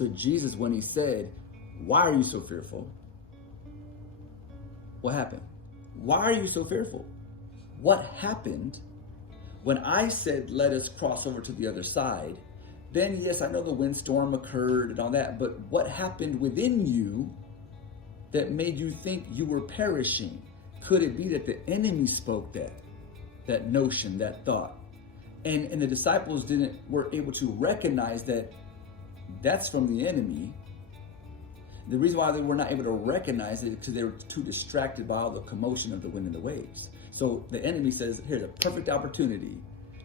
So Jesus, when he said, why are you so fearful? What happened? Why are you so fearful? What happened when I said, let us cross over to the other side? Then, yes, I know the windstorm occurred and all that, but what happened within you that made you think you were perishing? Could it be that the enemy spoke that notion, that thought? And the disciples were able to recognize that that's from the enemy. The reason why they were not able to recognize it is because they were too distracted by all the commotion of the wind and the waves. So the enemy says, here's a perfect opportunity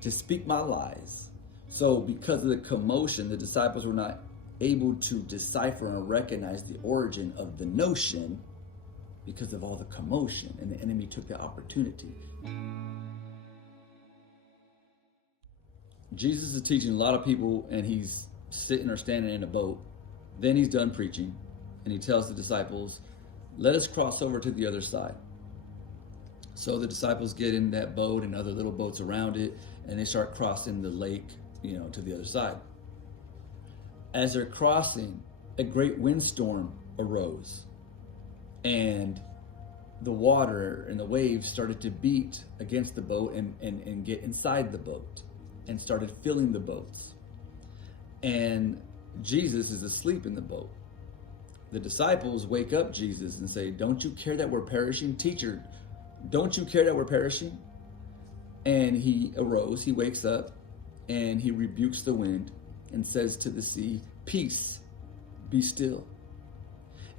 to speak my lies. So because of the commotion, the disciples were not able to decipher and recognize the origin of the notion because of all the commotion, and the enemy took the opportunity. Jesus is teaching a lot of people, and he's sitting or standing in a boat. Then he's done preaching, and he tells the disciples, let us cross over to the other side. So the disciples get in that boat and other little boats around it, and they start crossing the lake, to the other side. As they're crossing, a great windstorm arose, and the water and the waves started to beat against the boat and get inside the boat and started filling the boats. And Jesus is asleep in the boat. The disciples wake up Jesus and say, don't you care that we're perishing? Teacher, don't you care that we're perishing? And he arose, he wakes up, and he rebukes the wind and says to the sea, peace, be still.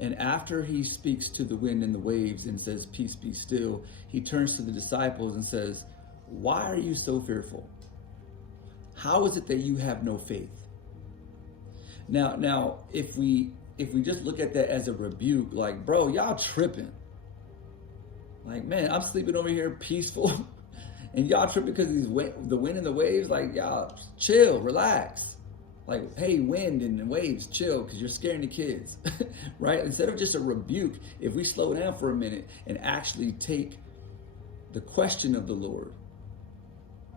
And after he speaks to the wind and the waves and says, peace, be still, he turns to the disciples and says, why are you so fearful? How is it that you have no faith? Now, if we just look at that as a rebuke, like, bro, y'all tripping. Like, man, I'm sleeping over here peaceful, and y'all tripping because the wind and the waves. Like, y'all chill, relax. Like, hey, wind and waves, chill, because you're scaring the kids, right? Instead of just a rebuke, if we slow down for a minute and actually take the question of the Lord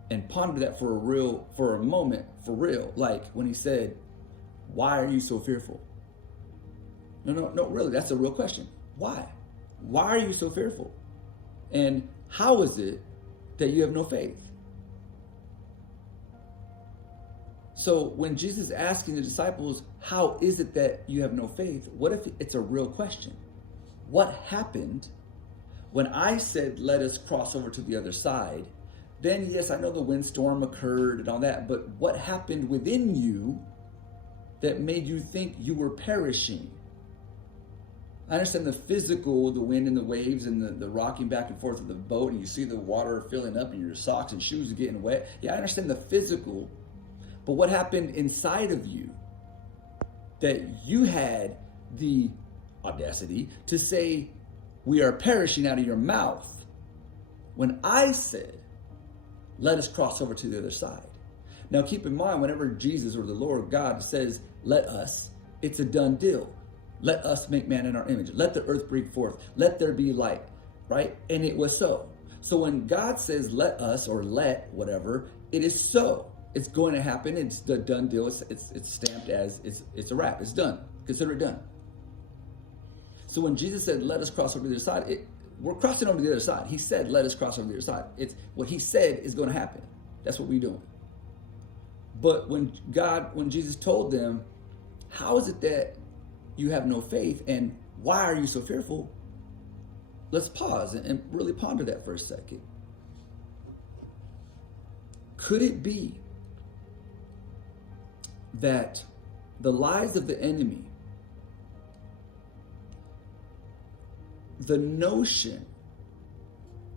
and ponder that for a moment, for real, like when he said, why are you so fearful? No, really, that's a real question. Why? Why are you so fearful? And how is it that you have no faith? So when Jesus is asking the disciples, how is it that you have no faith? What if it's a real question? What happened when I said, let us cross over to the other side? Then, yes, I know the windstorm occurred and all that, but what happened within you that made you think you were perishing? I understand the physical, the wind and the waves and the rocking back and forth of the boat, and you see the water filling up and your socks and shoes are getting wet. Yeah, I understand the physical, but what happened inside of you that you had the audacity to say, we are perishing out of your mouth, when I said, let us cross over to the other side? Now keep in mind, whenever Jesus or the Lord God says, let us, it's a done deal. Let us make man in our image. Let the earth bring forth. Let there be light, right? And it was so. So when God says, let us, or let whatever, it is so. It's going to happen. It's the done deal. It's stamped as it's a wrap. It's done. Consider it done. So when Jesus said, let us cross over to the other side, we're crossing over to the other side. He said, let us cross over to the other side. It's what he said is going to happen. That's what we're doing. But when Jesus told them, how is it that you have no faith, and why are you so fearful? Let's pause and really ponder that for a second. Could it be that the lies of the enemy, the notion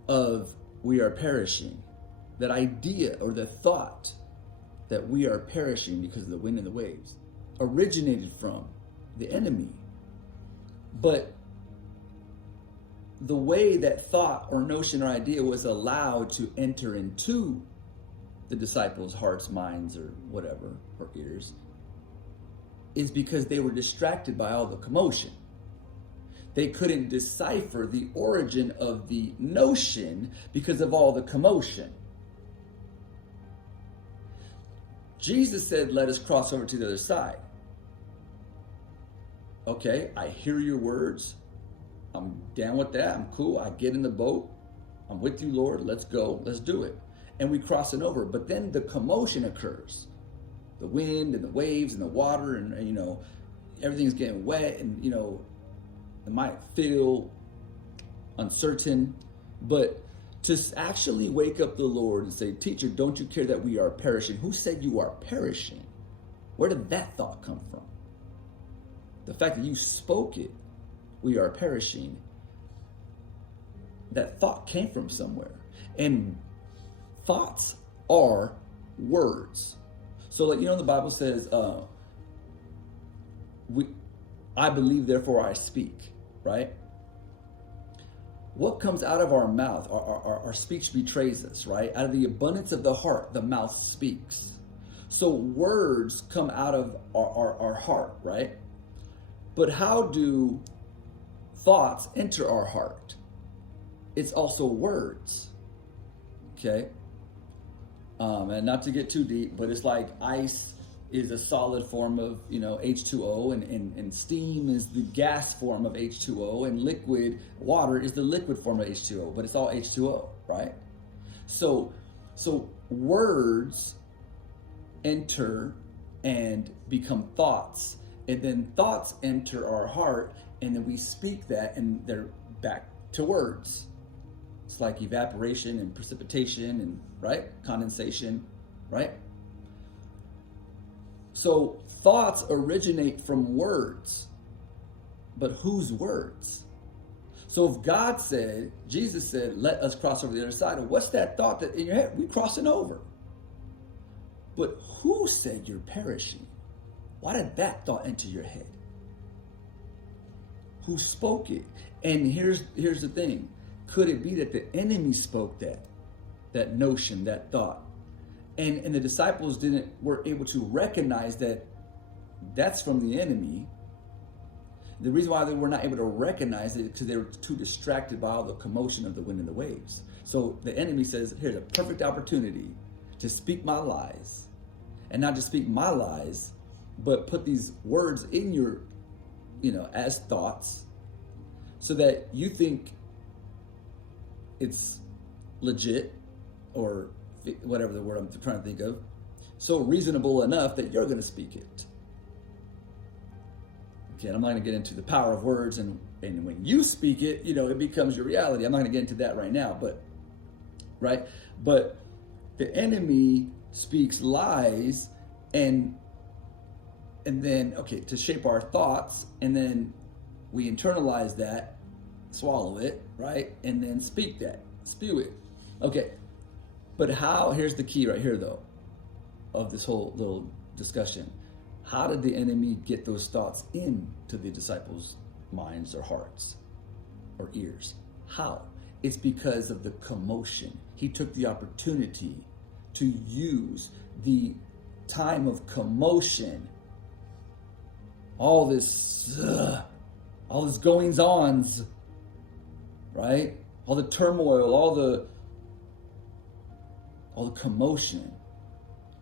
of we are perishing, that idea or the thought that we are perishing because of the wind and the waves, originated from the enemy? But the way that thought or notion or idea was allowed to enter into the disciples' hearts, minds, or whatever, or ears, is because they were distracted by all the commotion. They couldn't decipher the origin of the notion because of all the commotion. Jesus said, let us cross over to the other side. okay, I hear your words. I'm down with that. I'm cool. I get in the boat. I'm with you, Lord. Let's go. Let's do it. And we cross it over. But then the commotion occurs. The wind and the waves and the water and everything's getting wet and, it might feel uncertain. But to actually wake up the Lord and say, teacher, don't you care that we are perishing? Who said you are perishing? Where did that thought come from? The fact that you spoke it, we are perishing, that thought came from somewhere. And thoughts are words. So, the Bible says, I believe, therefore I speak, right? What comes out of our mouth, our speech betrays us, right? Out of the abundance of the heart, the mouth speaks. So words come out of our heart, right? But how do thoughts enter our heart? It's also words, okay? And not to get too deep, but it's like ice is a solid form of, H2O, and steam is the gas form of H2O, and liquid water is the liquid form of H2O, but it's all H2O, right? So words enter and become thoughts, and then thoughts enter our heart, and then we speak that, and they're back to words. It's like evaporation and precipitation and, right? Condensation, right? So thoughts originate from words, but whose words? So if God said, Jesus said, let us cross over the other side, and what's that thought that in your head? We crossing over. But who said you're perishing? Why did that thought enter your head? Who spoke it? And here's the thing. Could it be that the enemy spoke that notion, that thought? And the disciples were able to recognize that that's from the enemy. The reason why they were not able to recognize it is because they were too distracted by all the commotion of the wind and the waves. So the enemy says, here's a perfect opportunity to speak my lies. And not just speak my lies, but put these words in your, as thoughts, so that you think it's legit, or whatever the word I'm trying to think of, so reasonable enough that you're going to speak it. Okay, and I'm not going to get into the power of words, and when you speak it, it becomes your reality. I'm not going to get into that right now, but the enemy speaks lies, and then, to shape our thoughts, and then we internalize that, swallow it, right, and then speak that, spew it. Okay. But here's the key right here, though, of this whole little discussion. How did the enemy get those thoughts into the disciples' minds or hearts or ears? How? It's because of the commotion. He took the opportunity to use the time of commotion, all this goings-ons, right? All the turmoil, all the commotion,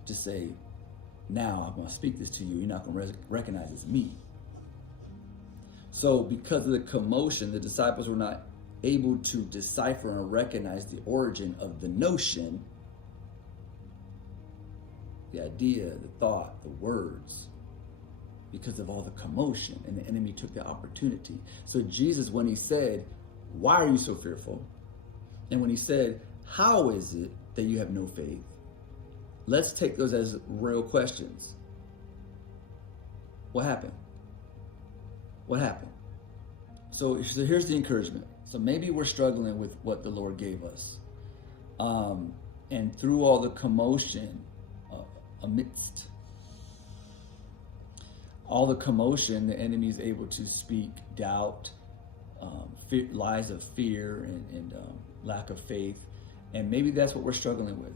to say, now I'm going to speak this to you. You're not going to recognize it's me. So because of the commotion, the disciples were not able to decipher and recognize the origin of the notion, the idea, the thought, the words, because of all the commotion, and the enemy took the opportunity. So Jesus, when he said, why are you so fearful? And when he said, how is it that you have no faith? Let's take those as real questions. What happened? What happened? So here's the encouragement. So maybe we're struggling with what the Lord gave us. And through all the commotion, amidst all the commotion, the enemy is able to speak doubt, lies of fear, and lack of faith. And maybe that's what we're struggling with.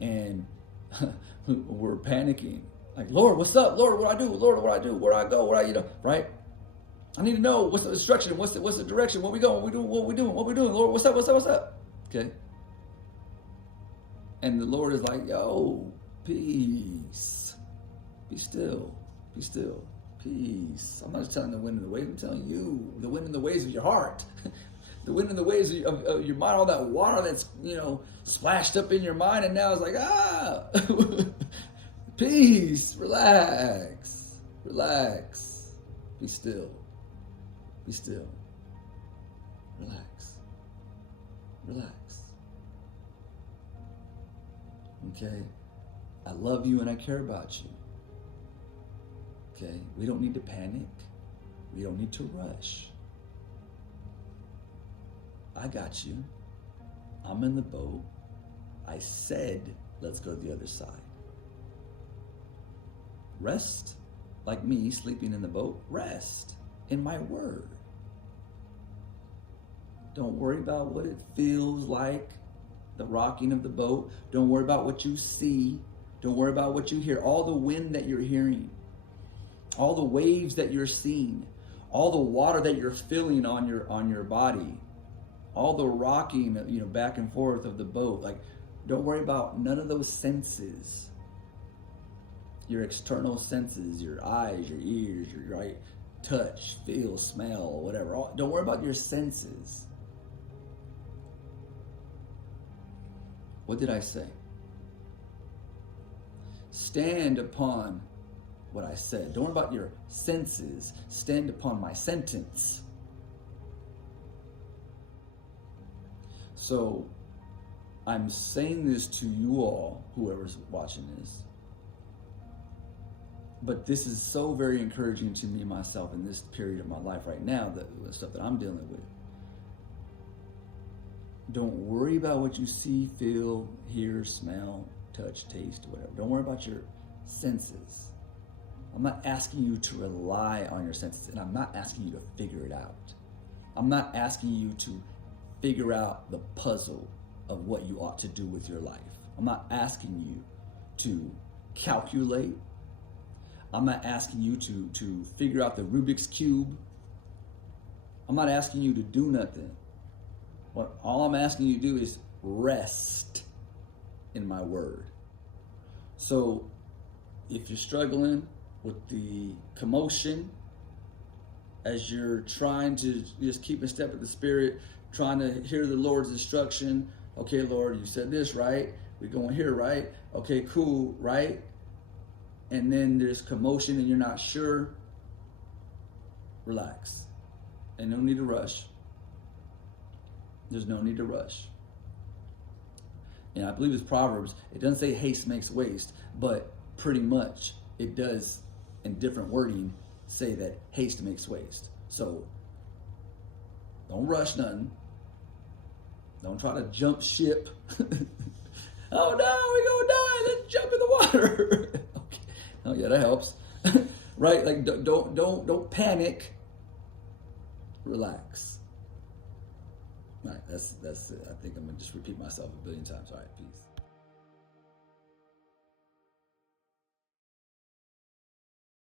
And we're panicking. Like, Lord, what's up? Lord, what do I do? Lord, what do I do? Where do I go? Right? I need to know what's the instruction, what's the direction, where we going, what we doing, Lord, what's up? Okay. And the Lord is like, yo, peace. Be still. Peace. I'm not just telling the wind and the waves. I'm telling you, the wind and the waves of your heart. The wind and the waves of your mind, all that water that's, splashed up in your mind, and now it's like, peace, relax, relax, be still, relax, relax. Okay? I love you and I care about you. Okay? We don't need to panic. We don't need to rush. I got you. I'm in the boat. I said, let's go to the other side. Rest, like me sleeping in the boat. Rest in my word. Don't worry about what it feels like, the rocking of the boat. Don't worry about what you see. Don't worry about what you hear. All the wind that you're hearing, all the waves that you're seeing, all the water that you're feeling on your body, all the rocking, back and forth of the boat. Like, don't worry about none of those senses. Your external senses, your eyes, your ears, your right, touch, feel, smell, whatever. Don't worry about your senses. What did I say? Stand upon what I said. Don't worry about your senses. Stand upon my sentence. So I'm saying this to you all, whoever's watching this, but this is so very encouraging to me, myself, in this period of my life right now, the stuff that I'm dealing with. Don't worry about what you see, feel, hear, smell, touch, taste, whatever. Don't worry about your senses. I'm not asking you to rely on your senses, and I'm not asking you to figure it out. I'm not asking you to figure out the puzzle of what you ought to do with your life. I'm not asking you to calculate. I'm not asking you to figure out the Rubik's Cube. I'm not asking you to do nothing. All I'm asking you to do is rest in my word. So if you're struggling with the commotion, as you're trying to just keep in step with the Spirit, trying to hear the Lord's instruction, okay, Lord, you said this, right? We're going here, right? Okay, cool, right? And then there's commotion and you're not sure, relax. And no need to rush. There's no need to rush. And I believe it's Proverbs. It doesn't say haste makes waste, but pretty much it does, in different wording, say that haste makes waste. So don't rush nothing. Don't try to jump ship. Oh no, we're gonna die. Let's jump in the water. Okay. Oh yeah, that helps. Right? Like don't panic. Relax. All right, that's it. I think I'm gonna just repeat myself a billion times. All right, peace.